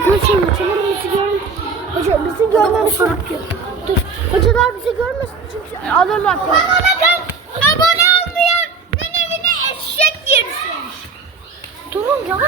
Arkadaşlar hocalar bizi görmüyor. Hoca bizi görmemiş. Dur. Hocalar bizi görmesin çünkü alırlar. Bana bakın. Abone olmayan eşek girsin. Durun ya.